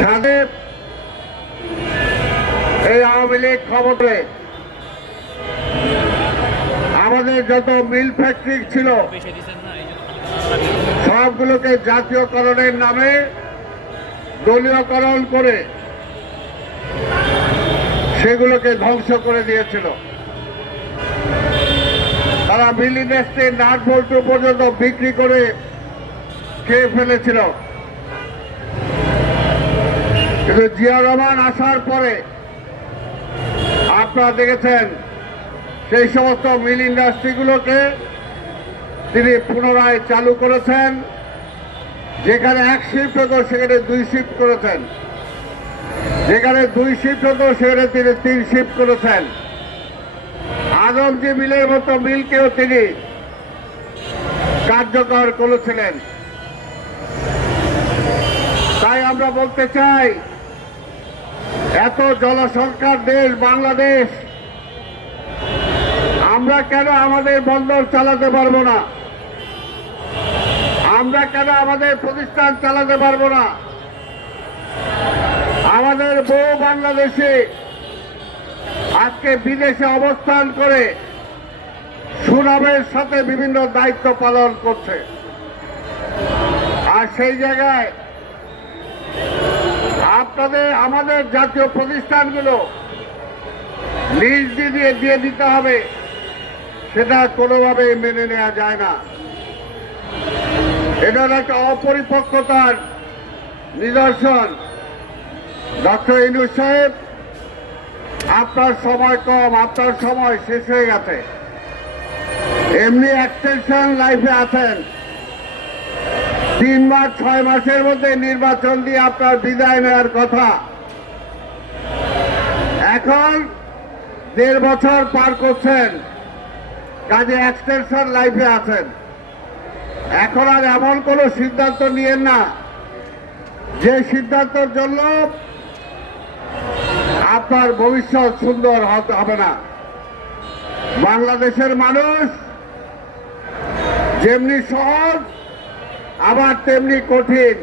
সাথে এই আওয়ামী লীগ ক্ষমতায় আমাদের যত মিল ফ্যাক্টরি ছিল সবগুলোকে জাতীয়করণের নামে দলীয়করণ করে সেগুলোকে ধ্বংস করে দিয়েছিল। তারা মিল ইন্ডাস্ট্রির নাট বল্টু পর্যন্ত বিক্রি করে খেয়ে ফেলেছিল। কিন্তু জিয়া রহমান আসার পরে আপনারা দেখেছেন সেই সমস্ত মিল ইন্ডাস্ট্রিগুলোকে তিনি পুনরায় চালু করেছেন। যেখানে এক শিফট হতো সেখানে 2 শিফট করেছেন, যেখানে 2 শিফট হতো সেখানে তিনি 3 শিফট করেছেন। আদমজি মিলের মতো মিলকেও তিনি কার্যকর করেছিলেন। তাই আমরা বলতে চাই, এত জনসংখ্যার দেশ বাংলাদেশ, আমরা কেন আমাদের বন্দর চালাতে পারবো না? আমরা কেন আমাদের প্রতিষ্ঠান চালাতে পারবো না? আমাদের বউ বাংলাদেশে আজকে বিদেশে অবস্থান করে সুনামের সাথে বিভিন্ন দায়িত্ব পালন করছে। আর সেই জায়গায় আমাদের জাতীয় প্রতিষ্ঠানগুলো লিজ দিয়ে দিতে হবে, সেটা কোনোভাবেই মেনে নেওয়া যায় না। এটা একটা অপরিপক্কতার নিদর্শন। ডক্টর ইউনূস সাহেব, আপনার সময় কম, আপনার সময় শেষ হয়ে গেছে। এমনি এক্সটেনশন লাইফে আছেন। 3 মাস 6 মাসের মধ্যে নির্বাচন দিয়ে আপনার বিদায় নেওয়ার কথা। এখন 1.5 বছর পার করছেন, কাজে এক্সটেনশন লাইফে আছেন। এখন আর এমন কোন সিদ্ধান্ত নিয়েন না যে সিদ্ধান্তের জন্য আপনার ভবিষ্যৎ সুন্দর হবে না। বাংলাদেশের মানুষ যেমনি সহজ আবার তেমনি কঠিন।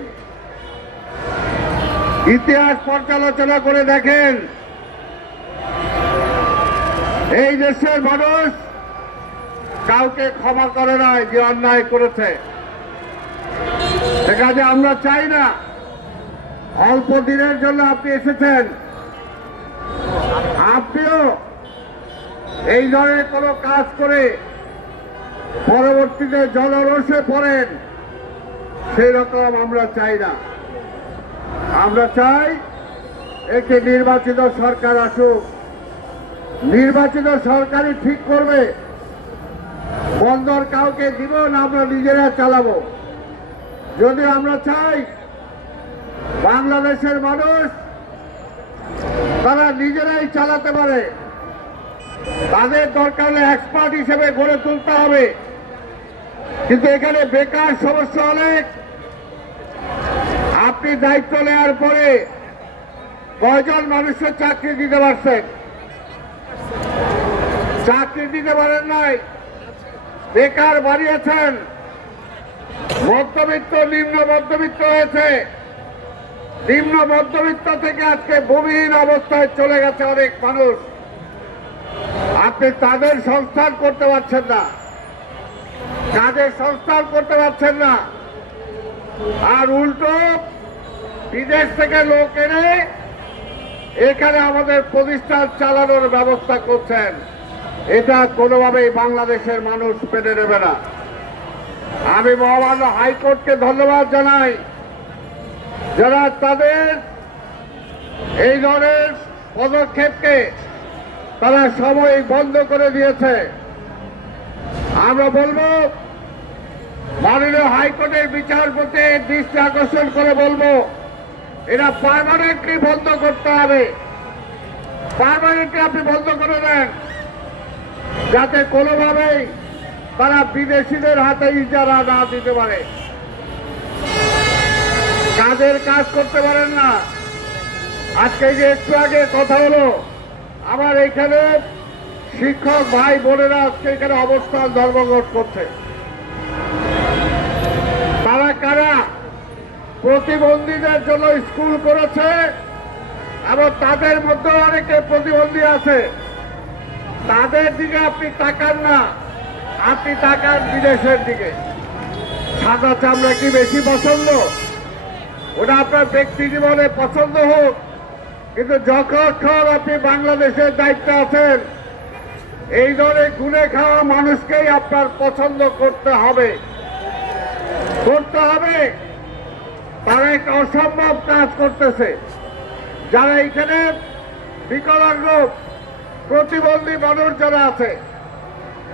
ইতিহাস পর্যালোচনা করে দেখেন, এই দেশের মানুষ কাউকে ক্ষমা করে নাই যে অন্যায় করেছে। কাজে আমরা চাই না অল্প দিনের জন্য আপনি এসেছেন, আপনিও এই ধরনের কোনো কাজ করে পরবর্তীতে জনরোষে পড়েন, সেই রকম আমরা চাই না। আমরা চাই একটি নির্বাচিত সরকার আসুক। নির্বাচিত সরকারই ঠিক করবে বন্দর কাউকে দিব না আমরা নিজেরা চালাবো। যদি আমরা চাই বাংলাদেশের মানুষ তারা নিজেরাই চালাতে পারে, তাদের দরকার হলে এক্সপার্ট হিসেবে গড়ে তুলতে হবে। কিন্তু এখানে বেকার সমস্যা অনেক। আপনি দায়িত্ব নেওয়ার পরে কয়জন মানুষের চাকরি দিতে পারছেন? চাকরি দিতে পারেন নাই, বেকার বাড়িয়েছেন। মধ্যবিত্ত নিম্ন মধ্যবিত্ত হয়েছে, নিম্ন মধ্যবিত্ত থেকে আজকে ভূমিহীন অবস্থায় চলে গেছে অনেক মানুষ। আপনি তাদের সংস্থান করতে পারছেন না, কাজের সংস্থান করতে পারছেন না, আর উল্টো বিদেশ থেকে লোক এনে এখানে আমাদের প্রতিষ্ঠান চালানোর ব্যবস্থা করছেন। এটা কোনোভাবেই বাংলাদেশের মানুষ মেনে নেবে না। আমি মহামান্য হাইকোর্টকে ধন্যবাদ জানাই, যারা তাদের এই ধরনের পদক্ষেপকে তারা সাময়িক বন্ধ করে দিয়েছে। আমরা বলবো মাননীয় হাইকোর্টের বিচারপতি দৃষ্টি আকর্ষণ করে বলবো, এটা পার্মানেন্টলি বন্ধ করতে হবে। পার্মানেন্টলি আপনি বন্ধ করে দেন, যাতে কোনোভাবেই তারা বিদেশিদের হাতে ইজারা না দিতে পারে, কাজের কাজ করতে পারেন না। আজকে যে একটু আগে কথা হলো, আমার এখানে শিক্ষক ভাই বোনেরা আজকে এখানে অবস্থান ধর্মঘট করছে। তারা কারা? প্রতিবন্ধীদের জন্য স্কুল করেছে এবং তাদের মধ্যে অনেকে প্রতিবন্ধী আছে। তাদের দিকে আপনি তাকান না, আপনি তাকান বিদেশের দিকে। সাদা চামড়া কি বেশি পছন্দ? ওটা আপনার ব্যক্তি জীবনে পছন্দ হোক, কিন্তু যখন আপনি বাংলাদেশের দায়িত্বে আছেন, এই ধরনের গুনে খাওয়া মানুষকেই আপনার পছন্দ করতে হবে। তারা একটা অসম্ভব কাজ করতেছে। যারা এখানে বিকলাঙ্গ প্রতিবন্ধী মানুষ যারা আছে,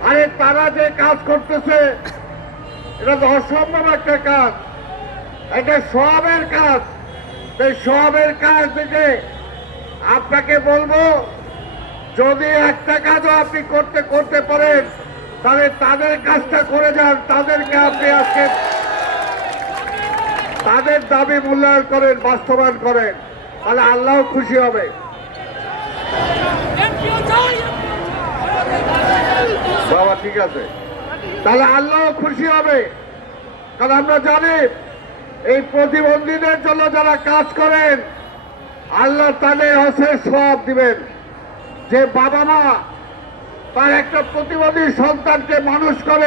আরে তারা যে কাজ করতেছে এটা তো অসম্ভব একটা কাজ, এটা সবের কাজ। এই সবের কাজ থেকে আপনাকে বলবো, যদি একটা কাজও আপনি করতে পারেন, তাহলে তাদের কাজটা করে যান। তাদেরকে আপনি আজকে তাদের দাবি মূল্যায়ন করেন, বাস্তবায়ন করেন, তাহলে আল্লাহ খুশি হবে। বাবা ঠিক আছে, তাহলে আল্লাহ খুশি হবে। কারণ আমরা জানি এই প্রতিবন্ধীদের জন্য যারা কাজ করেন, আল্লাহ তাদের অশেষ সওয়াব দিবেন। যে বাবা মা তার একটা প্রতিবন্ধী সন্তানকে মানুষ করে,